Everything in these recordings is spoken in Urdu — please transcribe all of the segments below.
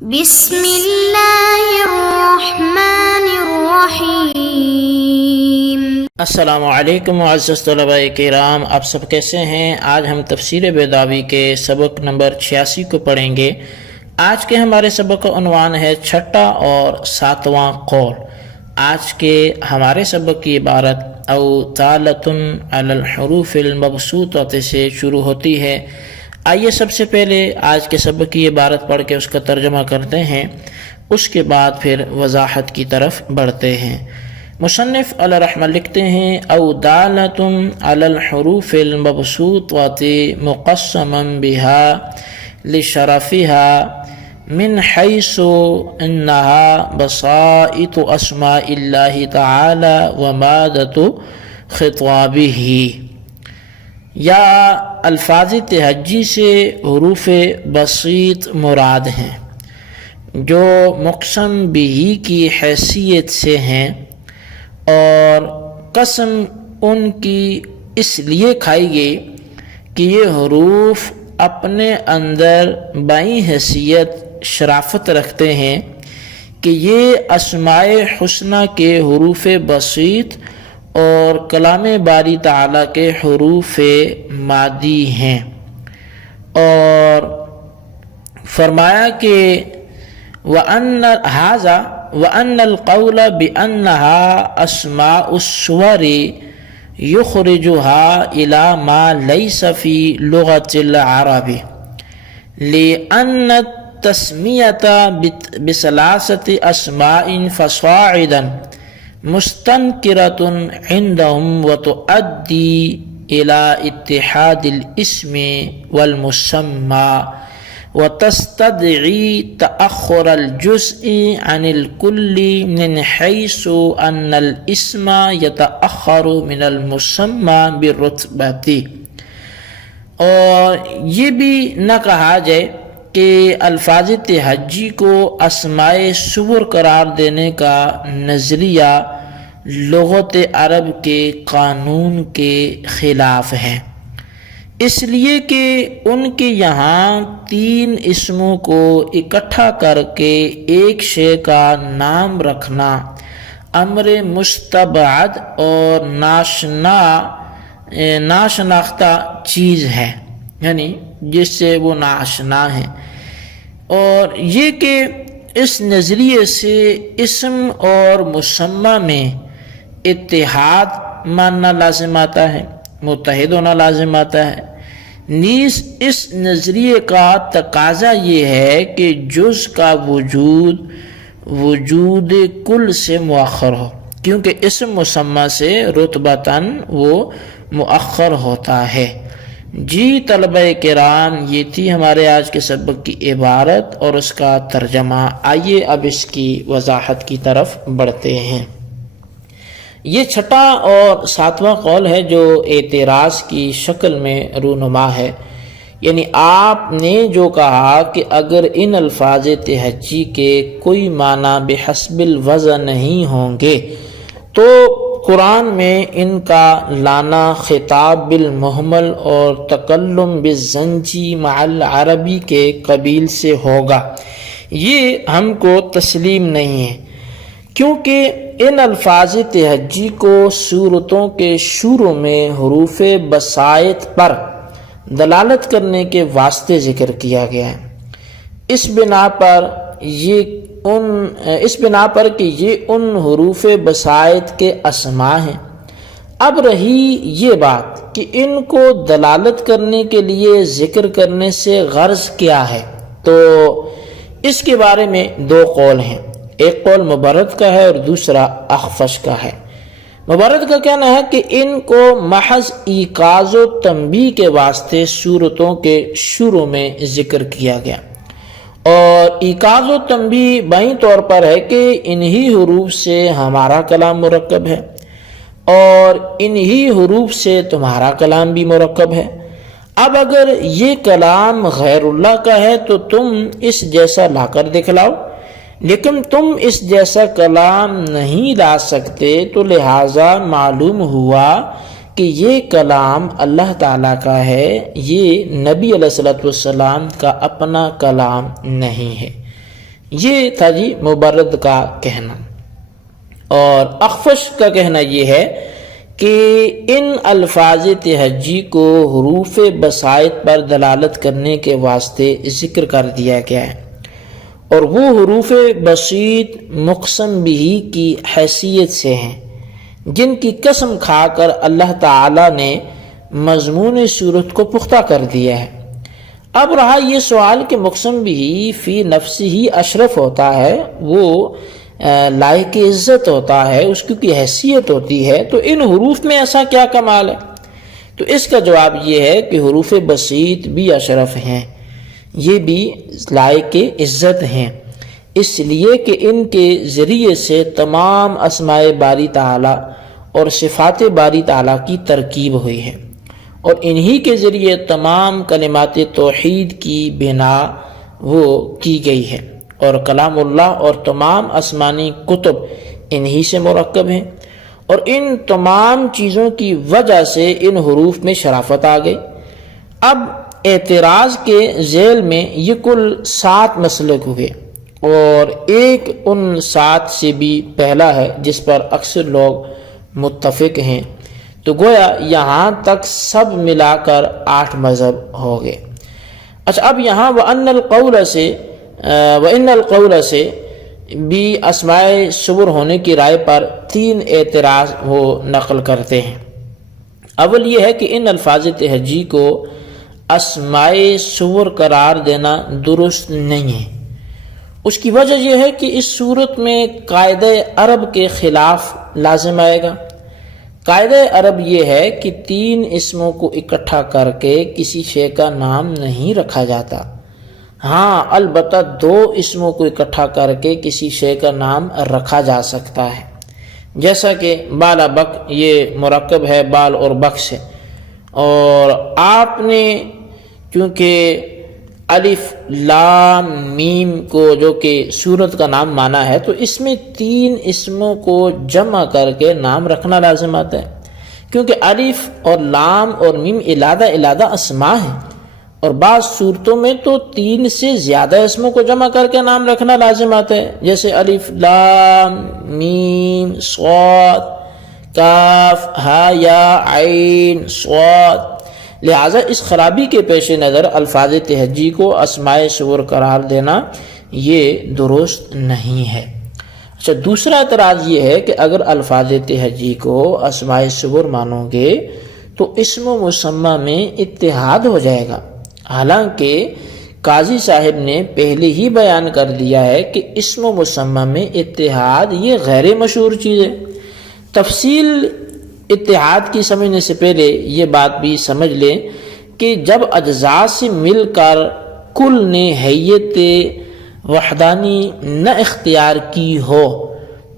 بسم اللہ الرحمن الرحیم۔ السلام علیکم معزز طلباء کرام، آپ سب کیسے ہیں؟ آج ہم تفسیر بیضاوی کے سبق نمبر 86 کو پڑھیں گے۔ آج کے ہمارے سبق کا عنوان ہے چھٹا اور ساتواں قول۔ آج کے ہمارے سبق کی عبارت او طالۃ علی الحروف المبسوطۃ سے شروع ہوتی ہے۔ آئیے سب سے پہلے آج کے سبق کی عبارت پڑھ کے اس کا ترجمہ کرتے ہیں، اس کے بعد پھر وضاحت کی طرف بڑھتے ہیں۔ مصنف علیہ رحمہ لکھتے ہیں او دالۃ علی الحروف المبسوطۃ مقسما بها لشرفها من حيث انها بسائط اسماء اللہ تعالی ومادۃ خطابہ۔ یا الفاظ تہجی سے حروف بسیط مراد ہیں جو مقسم بہی کی حیثیت سے ہیں، اور قسم ان کی اس لیے کھائی گئی کہ یہ حروف اپنے اندر بائیں حیثیت شرافت رکھتے ہیں کہ یہ اسماء حسنہ کے حروف بسیط اور کلام باری تعالیٰ کے حروف مادی ہیں۔ اور فرمایا کہ وَأَنَّ الْقَوْلَ بِأَنَّهَا أَسْمَاءُ الصُّوَرِ يُخْرِجُهَا إِلَى مَا لَيْسَ فِي لُغَةِ الْعَرَبِ لِأَنَّ التَّسْمِيَةَ بِثَلَاثَةِ أَسْمَاءٍ فَصَاعِدًا مستنکرۃ عندهم وتؤدی الى اتحاد الاسم والمسمى وتستدعی تأخر الجزء عن الكل من حيث ان الاسم يتأخر من المسمى بالرتبة۔ اور یہ بھی نہ کہا جائے کہ الفاظ تہجی کو اسماء صور قرار دینے کا نظریہ لغت عرب کے قانون کے خلاف ہے، اس لیے کہ ان کے یہاں تین اسموں کو اکٹھا کر کے ایک شے کا نام رکھنا امر مستبعد اور ناشناختہ چیز ہے، یعنی جس سے وہ ناآشنا ہے۔ اور یہ کہ اس نظریے سے اسم اور مسمہ میں اتحاد ماننا لازم آتا ہے، متحد ہونا لازم آتا ہے۔ نیز اس نظریے کا تقاضا یہ ہے کہ جز کا وجود کل سے مؤخر ہو، کیونکہ اسم مسمہ سے رتبتاً وہ مؤخر ہوتا ہے۔ جی طلبہ کرام، یہ تھی ہمارے آج کے سبق کی عبارت اور اس کا ترجمہ۔ آئیے اب اس کی وضاحت کی طرف بڑھتے ہیں۔ یہ چھٹا اور ساتواں قول ہے جو اعتراض کی شکل میں رونما ہے، یعنی آپ نے جو کہا کہ اگر ان الفاظ تہجی کے کوئی معنی بحسب الوضع نہیں ہوں گے تو قرآن میں ان کا لانا خطاب بالمہمل اور تکلم بالزنجی مع العربی کے قبیل سے ہوگا، یہ ہم کو تسلیم نہیں ہے، کیونکہ ان الفاظ تہجی کو صورتوں کے شروع میں حروف بسائط پر دلالت کرنے کے واسطے ذکر کیا گیا ہے، اس بنا پر کہ یہ ان حروف بسائط کے اسماء ہیں۔ اب رہی یہ بات کہ ان کو دلالت کرنے کے لیے ذکر کرنے سے غرض کیا ہے، تو اس کے بارے میں دو قول ہیں، ایک قول مبرد کا ہے اور دوسرا اخفش کا ہے۔ مبرد کا کہنا ہے کہ ان کو محض ایقاظ و تنبیہ کے واسطے صورتوں کے شروع میں ذکر کیا گیا، اور ایقاظ و تنبیہ بائیں طور پر ہے کہ انہی حروف سے ہمارا کلام مرکب ہے اور انہی حروف سے تمہارا کلام بھی مرکب ہے۔ اب اگر یہ کلام غیر اللہ کا ہے تو تم اس جیسا لا کر دکھلاؤ، لیکن تم اس جیسا کلام نہیں لا سکتے، تو لہٰذا معلوم ہوا کہ یہ کلام اللہ تعالیٰ کا ہے، یہ نبی علیہ الصلوۃ والسلام کا اپنا کلام نہیں ہے۔ یہ تھا جی مبرد کا کہنا۔ اور اخفش کا کہنا یہ ہے کہ ان الفاظ تہجی کو حروف بسائط پر دلالت کرنے کے واسطے ذکر کر دیا گیا ہے، اور وہ حروف بسیط مقسم بہ کی حیثیت سے ہیں جن کی قسم کھا کر اللہ تعالی نے مضمون صورت کو پختہ کر دیا ہے۔ اب رہا یہ سوال کہ مقسم بہ فی نفس ہی اشرف ہوتا ہے، وہ لائق عزت ہوتا ہے، اس کی کوئی حیثیت ہوتی ہے، تو ان حروف میں ایسا کیا کمال ہے؟ تو اس کا جواب یہ ہے کہ حروف بسیط بھی اشرف ہیں، یہ بھی لائق عزت ہیں، اس لیے کہ ان کے ذریعے سے تمام اسماء باری تعالی اور صفات باری تعالی کی ترکیب ہوئی ہے، اور انہی کے ذریعے تمام کلمات توحید کی بنا وہ کی گئی ہے، اور کلام اللہ اور تمام آسمانی کتب انہی سے مرکب ہیں، اور ان تمام چیزوں کی وجہ سے ان حروف میں شرافت آ گئی۔ اب اعتراض کے ذیل میں یہ کل 7 مسلک ہوئے، اور ایک ان 7 سے بھی پہلا ہے جس پر اکثر لوگ متفق ہیں، تو گویا یہاں تک سب ملا کر 8 مذہب ہو گئے۔ اچھا، اب یہاں وَأَنَّ الْقَوْلَ سے بھی اسماء صور ہونے کی رائے پر 3 اعتراض وہ نقل کرتے ہیں۔ اول یہ ہے کہ ان الفاظ تہجی کو اسماء صور قرار دینا درست نہیں ہے۔ اس کی وجہ یہ ہے کہ اس صورت میں قاعدہ عرب کے خلاف لازم آئے گا۔ قاعدہ عرب یہ ہے کہ 3 اسموں کو اکٹھا کر کے کسی شے کا نام نہیں رکھا جاتا، ہاں البتہ 2 اسموں کو اکٹھا کر کے کسی شے کا نام رکھا جا سکتا ہے، جیسا کہ بالا بک، یہ مرکب ہے بال اور بک سے، اور آپ نے چونکہ الف لام میم کو جو کہ سورت کا نام مانا ہے، تو اس میں 3 اسموں کو جمع کر کے نام رکھنا لازم آتا ہے، کیونکہ الف اور لام اور میم علیحدہ اسماء ہیں، اور بعض صورتوں میں تو 3 سے زیادہ اسموں کو جمع کر کے نام رکھنا لازم آتا ہے، جیسے الف لام میم صاد کاف ہا یا عین صاد۔ لہٰذا اس خرابی کے پیش نظر الفاظ تہجی کو اسماء صور قرار دینا یہ درست نہیں ہے۔ اچھا، دوسرا اعتراض یہ ہے کہ اگر الفاظ تہجی کو اسماء صور مانو گے تو اسم و مسمى میں اتحاد ہو جائے گا، حالانکہ قاضی صاحب نے پہلے ہی بیان کر دیا ہے کہ اسم و مسمى میں اتحاد یہ غیر مشہور چیز ہے۔ تفصیل اتحاد کی سمجھنے سے پہلے یہ بات بھی سمجھ لیں کہ جب اجزاء سے مل کر کل نے حیت وحدانی نہ اختیار کی ہو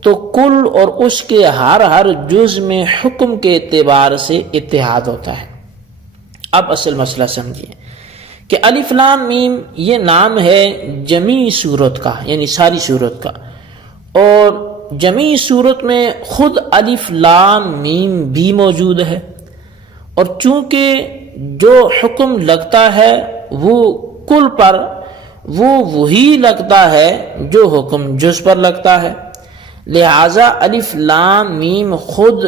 تو کل اور اس کے ہر جز میں حکم کے اعتبار سے اتحاد ہوتا ہے۔ اب اصل مسئلہ سمجھیے کہ الف لام میم یہ نام ہے جمیع صورت کا، یعنی ساری صورت کا، اور جمیع صورت میں خود الف لام میم بھی موجود ہے، اور چونکہ جو حکم لگتا ہے وہ کل پر وہ وہی لگتا ہے جو حکم جز پر لگتا ہے، لہذا الف لام میم خود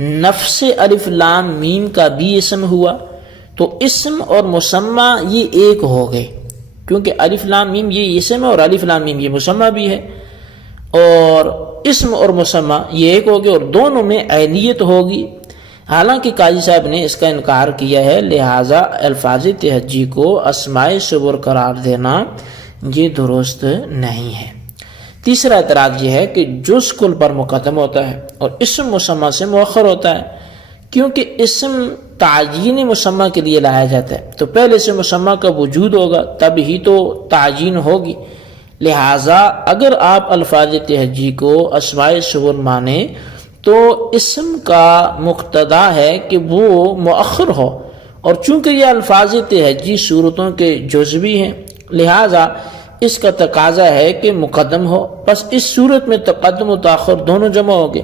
نفس الف لام میم کا بھی اسم ہوا، تو اسم اور مسمى یہ ایک ہو گئے، کیونکہ الف لام میم یہ اسم ہے اور الف لام میم یہ مسمى بھی ہے، اور اسم اور مسمى یہ ایک ہو گئے، اور دونوں میں عینیت ہوگی۔ حالانکہ قاضی صاحب نے اس کا انکار کیا ہے، لہٰذا الفاظ تہجی کو اسماء صور قرار دینا یہ درست نہیں ہے۔ تیسرا اعتراض یہ ہے کہ جز کل پر مقدم ہوتا ہے اور اسم مسمى سے مؤخر ہوتا ہے، کیونکہ اسم تعجین مسمى کے لیے لایا جاتا ہے، تو پہلے سے مسمى کا وجود ہوگا تب ہی تو تعجین ہوگی۔ لہٰذا اگر آپ الفاظ تہجی کو اسماء صور مانیں تو اسم کا مقتضا ہے کہ وہ مؤخر ہو، اور چونکہ یہ الفاظ تہجی صورتوں کے جز بھی ہیں لہٰذا اس کا تقاضا ہے کہ مقدم ہو، بس اس صورت میں تقدم و تاخر دونوں جمع ہو گئے،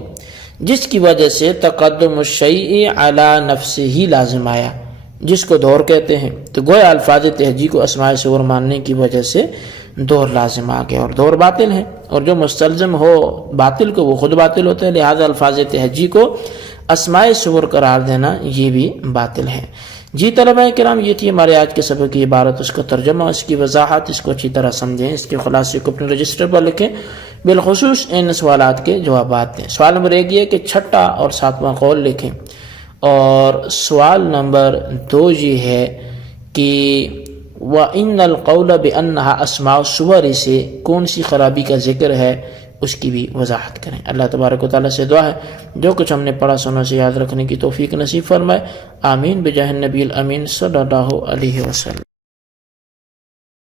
جس کی وجہ سے تقدم الشیء علی نفسہ ہی لازم آیا، جس کو دور کہتے ہیں۔ تو گویا الفاظ تہجی کو اسماء صور ماننے کی وجہ سے دور لازم آ گیا اور دور باطل ہے، اور جو مستلزم ہو باطل کو وہ خود باطل ہوتا ہے، لہذا الفاظ تہجی کو اسماء صور قرار دینا یہ بھی باطل ہے۔ جی طلباء کرام، یہ تھی ہمارے آج کے سبق کی عبارت، اس کا ترجمہ، اس کی وضاحت، اس کو اچھی طرح سمجھیں، اس کے خلاصے کو اپنے رجسٹر پر لکھیں، بالخصوص ان سوالات کے جوابات دیں۔ سوال نمبر 1 یہ کہ چھٹا اور 7واں قول لکھیں، اور سوال نمبر 2 یہ ہے کہ وَإِنَّ الْقَوْلَ بِأَنَّهَا أَسْمَاءُ الصُّوَرِ سے کون سی خرابی کا ذکر ہے، اس کی بھی وضاحت کریں۔ اللہ تبارک و تعالیٰ سے دعا ہے جو کچھ ہم نے پڑھا سنا سے یاد رکھنے کی توفیق نصیب فرمائے، آمین بجاہ النبی الامین صلی اللہ علیہ وسلم۔